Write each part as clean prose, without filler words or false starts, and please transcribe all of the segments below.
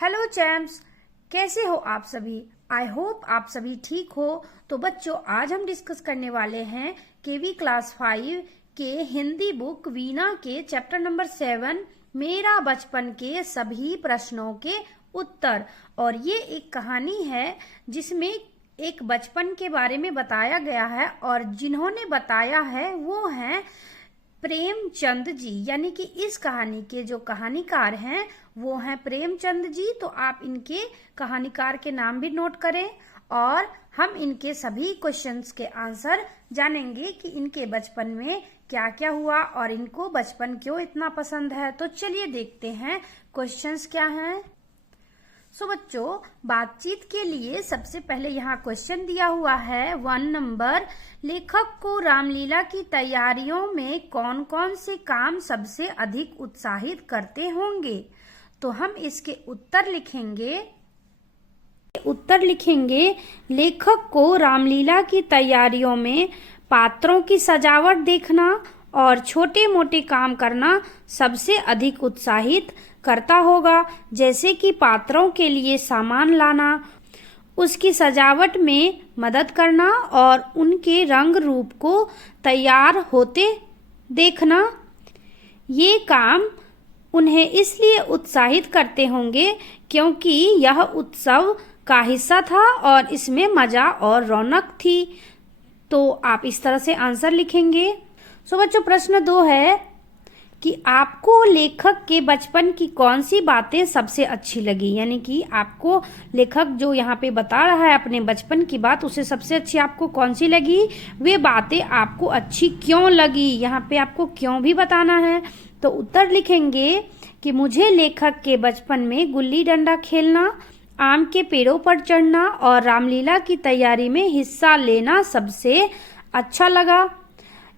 Hello champs, कैसे हो आप सभी। आई होप आप सभी ठीक हो। तो बच्चों, आज हम डिस्कस करने वाले हैं केवी क्लास 5 के हिंदी बुक वीणा के चैप्टर नंबर 7 मेरा बचपन के सभी प्रश्नों के उत्तर। और ये एक कहानी है जिसमें एक बचपन के बारे में बताया गया है और जिन्होंने बताया है वो हैं प्रेमचंद जी। यानी कि इस कहानी के जो कहानीकार हैं वो हैं प्रेमचंद जी। तो आप इनके कहानीकार के नाम भी नोट करें और हम इनके सभी क्वेश्चंस के आंसर जानेंगे कि इनके बचपन में क्या क्या हुआ और इनको बचपन क्यों इतना पसंद है। तो चलिए देखते हैं क्वेश्चंस क्या हैं। सो बच्चों, बातचीत के लिए सबसे पहले यहाँ क्वेश्चन दिया हुआ है 1 नंबर। लेखक को रामलीला की तैयारियों में कौन कौन से काम सबसे अधिक उत्साहित करते होंगे। तो हम इसके उत्तर लिखेंगे लेखक को रामलीला की तैयारियों में पात्रों की सजावट देखना और छोटे मोटे काम करना सबसे अधिक उत्साहित करता होगा, जैसे कि पात्रों के लिए सामान लाना, उसकी सजावट में मदद करना और उनके रंग रूप को तैयार होते देखना। ये काम उन्हें इसलिए उत्साहित करते होंगे क्योंकि यह उत्सव का हिस्सा था और इसमें मजा और रौनक थी। तो आप इस तरह से आंसर लिखेंगे। सो बच्चों, प्रश्न 2 है कि आपको लेखक के बचपन की कौन सी बातें सबसे अच्छी लगी। यानी कि आपको लेखक जो यहाँ पे बता रहा है अपने बचपन की बात, उसे सबसे अच्छी आपको कौन सी लगी, वे बातें आपको अच्छी क्यों लगी। यहाँ पे आपको क्यों भी बताना है। तो उत्तर लिखेंगे कि मुझे लेखक के बचपन में गुल्ली डंडा खेलना, आम के पेड़ों पर चढ़ना और रामलीला की तैयारी में हिस्सा लेना सबसे अच्छा लगा।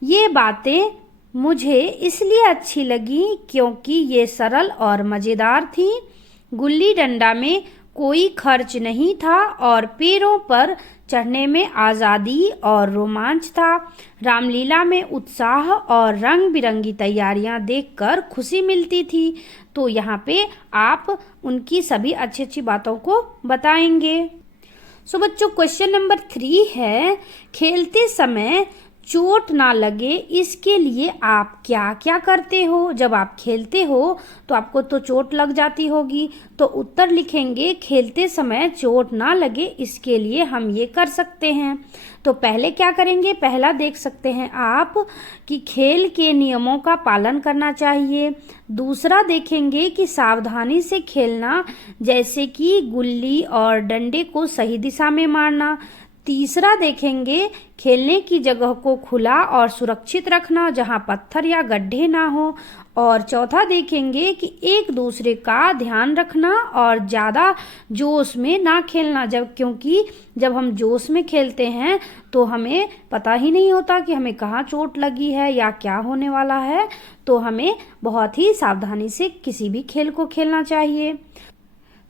ये बातें मुझे इसलिए अच्छी लगी क्योंकि ये सरल और मज़ेदार थी। गुल्ली डंडा में कोई खर्च नहीं था और पेड़ों पर चढ़ने में आज़ादी और रोमांच था। रामलीला में उत्साह और रंग बिरंगी तैयारियां देखकर खुशी मिलती थी। तो यहाँ पे आप उनकी सभी अच्छी अच्छी बातों को बताएंगे। सो बच्चों, क्वेश्चन नंबर 3 है खेलते समय चोट ना लगे इसके लिए आप क्या क्या करते हो। जब आप खेलते हो तो आपको तो चोट लग जाती होगी। तो उत्तर लिखेंगे खेलते समय चोट ना लगे इसके लिए हम ये कर सकते हैं। तो पहले क्या करेंगे, पहला देख सकते हैं आप कि खेल के नियमों का पालन करना चाहिए। दूसरा देखेंगे कि सावधानी से खेलना, जैसे कि गुल्ली और डंडे को सही दिशा में मारना। तीसरा देखेंगे खेलने की जगह को खुला और सुरक्षित रखना, जहां पत्थर या गड्ढे ना हो। और चौथा देखेंगे कि एक दूसरे का ध्यान रखना और ज़्यादा जोश में ना खेलना, क्योंकि जब हम जोश में खेलते हैं तो हमें पता ही नहीं होता कि हमें कहाँ चोट लगी है या क्या होने वाला है। तो हमें बहुत ही सावधानी से किसी भी खेल को खेलना चाहिए।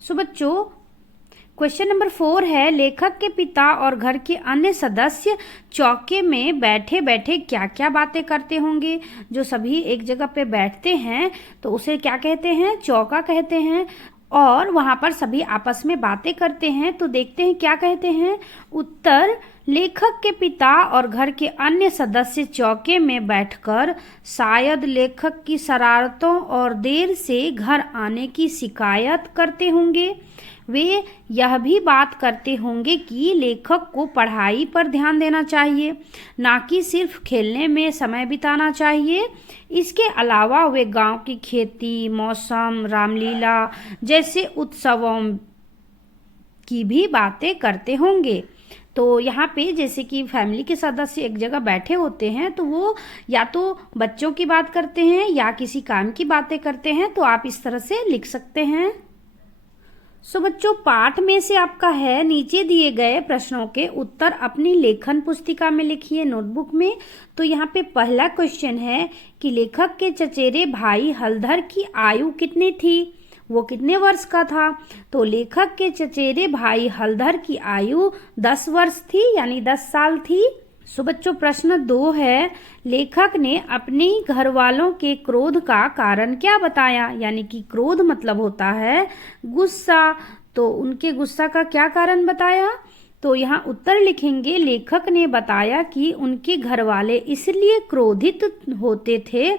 सो बच्चों, क्वेश्चन नंबर 4 है लेखक के पिता और घर के अन्य सदस्य चौके में बैठे बैठे क्या क्या बातें करते होंगे। जो सभी एक जगह पे बैठते हैं तो उसे क्या कहते हैं, चौका कहते हैं। और वहां पर सभी आपस में बातें करते हैं। तो देखते हैं क्या कहते हैं। उत्तर, लेखक के पिता और घर के अन्य सदस्य चौके में बैठकर शायद लेखक की शरारतों और देर से घर आने की शिकायत करते होंगे। वे यह भी बात करते होंगे कि लेखक को पढ़ाई पर ध्यान देना चाहिए, ना कि सिर्फ खेलने में समय बिताना चाहिए। इसके अलावा वे गांव की खेती, मौसम, रामलीला जैसे उत्सवों की भी बातें करते होंगे। तो यहाँ पे जैसे कि फैमिली के सदस्य एक जगह बैठे होते हैं तो वो या तो बच्चों की बात करते हैं या किसी काम की बातें करते हैं। तो आप इस तरह से लिख सकते हैं। सो बच्चों, पाठ में से आपका है नीचे दिए गए प्रश्नों के उत्तर अपनी लेखन पुस्तिका में लिखिए, नोटबुक में। तो यहाँ पे पहला क्वेश्चन है कि लेखक के चचेरे भाई हलधर की आयु कितनी थी, वो कितने वर्ष का था। तो लेखक के चचेरे भाई हलधर की आयु 10 वर्ष थी, यानी 10 साल थी। सो बच्चों प्रश्न 2 है, लेखक ने अपने घर वालों के क्रोध का कारण क्या बताया। यानी कि क्रोध मतलब होता है गुस्सा, तो उनके गुस्सा का क्या कारण बताया। तो यहाँ उत्तर लिखेंगे, लेखक ने बताया कि उनके घर वाले इसलिए क्रोधित होते थे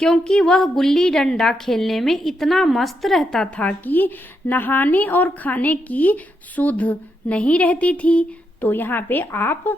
क्योंकि वह गुल्ली डंडा खेलने में इतना मस्त रहता था कि नहाने और खाने की सुध नहीं रहती थी। तो यहाँ पे आप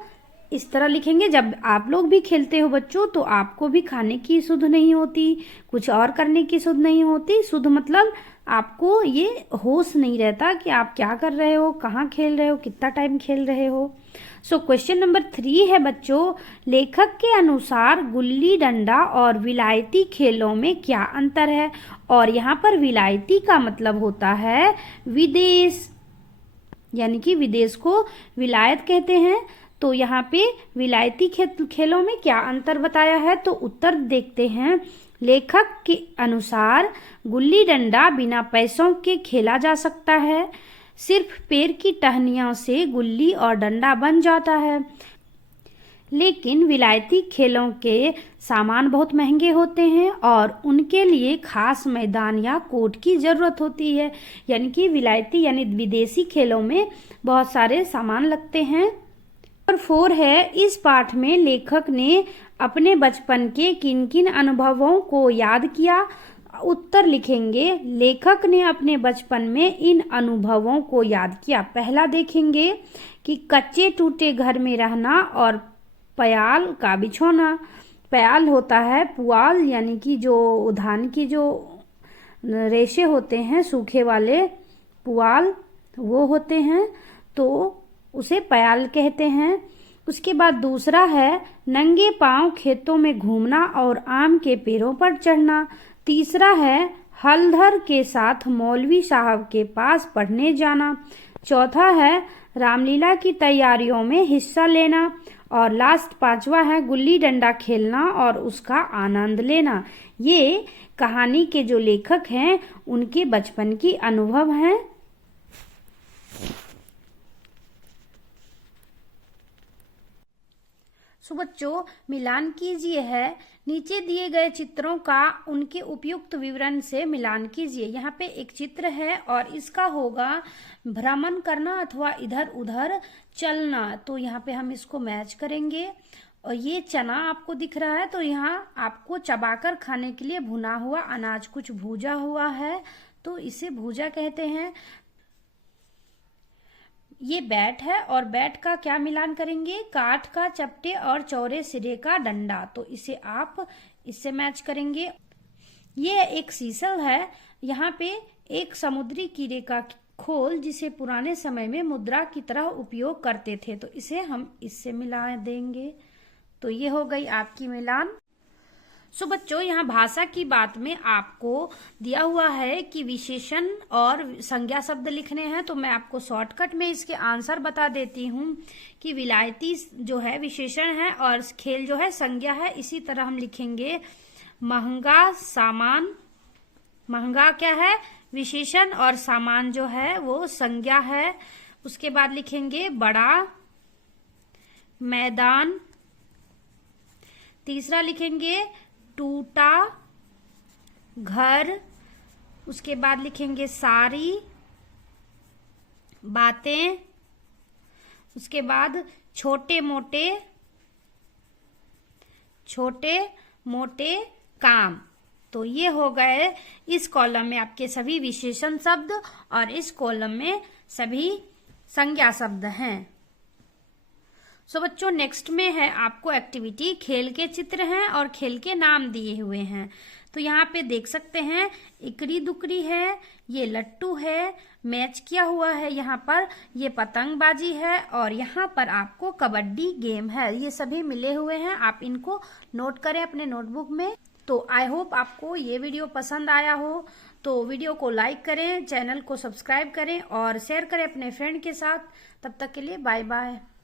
इस तरह लिखेंगे, जब आप लोग भी खेलते हो बच्चों तो आपको भी खाने की सुध नहीं होती, कुछ और करने की सुध नहीं होती। सुध मतलब आपको ये होश नहीं रहता कि आप क्या कर रहे हो, कहाँ खेल रहे हो, कितना टाइम खेल रहे हो। सो क्वेश्चन नंबर 3 है बच्चों, लेखक के अनुसार गुल्ली डंडा और विलायती खेलों में क्या अंतर है। और यहाँ पर विलायती का मतलब होता है विदेश, यानी कि विदेश को विलायत कहते हैं। तो यहाँ पे विलायती खेलों में क्या अंतर बताया है, तो उत्तर देखते हैं। लेखक के अनुसार गुल्ली डंडा बिना पैसों के खेला जा सकता है, सिर्फ पैर की टहनियों से गुल्ली और डंडा बन जाता है। लेकिन विलायती खेलों के सामान बहुत महंगे होते हैं और उनके लिए खास मैदान या कोर्ट की ज़रूरत होती है। यानी कि विलायती यानी विदेशी खेलों में बहुत सारे सामान लगते हैं। नंबर 4 है, इस पाठ में लेखक ने अपने बचपन के किन किन अनुभवों को याद किया। उत्तर लिखेंगे, लेखक ने अपने बचपन में इन अनुभवों को याद किया। पहला देखेंगे कि कच्चे टूटे घर में रहना और प्याल का बिछोना। प्याल होता है पुआल, यानी कि जो धान की जो रेशे होते हैं सूखे वाले पुआल वो होते हैं, तो उसे प्याल कहते हैं। उसके बाद दूसरा है नंगे पांव खेतों में घूमना और आम के पेड़ों पर चढ़ना। तीसरा है हलधर के साथ मौलवी साहब के पास पढ़ने जाना। चौथा है रामलीला की तैयारियों में हिस्सा लेना। और लास्ट 5वां है गुल्ली डंडा खेलना और उसका आनंद लेना। ये कहानी के जो लेखक हैं उनके बचपन की अनुभव हैं। सो बच्चों मिलान कीजिए है, नीचे दिए गए चित्रों का उनके उपयुक्त विवरण से मिलान कीजिए। यहाँ पे एक चित्र है और इसका होगा भ्रमण करना अथवा इधर उधर चलना, तो यहाँ पे हम इसको मैच करेंगे। और ये चना आपको दिख रहा है, तो यहाँ आपको चबाकर खाने के लिए भुना हुआ अनाज कुछ भूजा हुआ है, तो इसे भूजा कहते हैं। ये बैट है और बैट का क्या मिलान करेंगे, काठ का चपटे और चौड़े सिरे का डंडा, तो इसे आप इससे मैच करेंगे। ये एक सीसल है, यहाँ पे एक समुद्री कीड़े का खोल जिसे पुराने समय में मुद्रा की तरह उपयोग करते थे, तो इसे हम इससे मिला देंगे। तो ये हो गई आपकी मिलान। सो बच्चों यहाँ भाषा की बात में आपको दिया हुआ है कि विशेषण और संज्ञा शब्द लिखने हैं, तो मैं आपको शॉर्टकट में इसके आंसर बता देती हूँ कि विलायती जो है विशेषण है और खेल जो है संज्ञा है। इसी तरह हम लिखेंगे महंगा सामान, महंगा क्या है विशेषण और सामान जो है वो संज्ञा है। उसके बाद लिखेंगे बड़ा मैदान। तीसरा लिखेंगे टूटा घर। उसके बाद लिखेंगे सारी बातें। उसके बाद छोटे मोटे काम। तो ये हो गए इस कॉलम में आपके सभी विशेषण शब्द और इस कॉलम में सभी संज्ञा शब्द हैं। सो बच्चों नेक्स्ट में है आपको एक्टिविटी, खेल के चित्र हैं और खेल के नाम दिए हुए हैं। तो यहाँ पे देख सकते हैं इकड़ी दुकड़ी है, ये लट्टू है, मैच किया हुआ है, यहाँ पर ये पतंगबाजी है और यहाँ पर आपको कबड्डी गेम है। ये सभी मिले हुए हैं, आप इनको नोट करें अपने नोटबुक में। तो आई होप आपको ये वीडियो पसंद आया हो, तो वीडियो को लाइक करें, चैनल को सब्सक्राइब करें और शेयर करें अपने फ्रेंड के साथ। तब तक के लिए बाय बाय।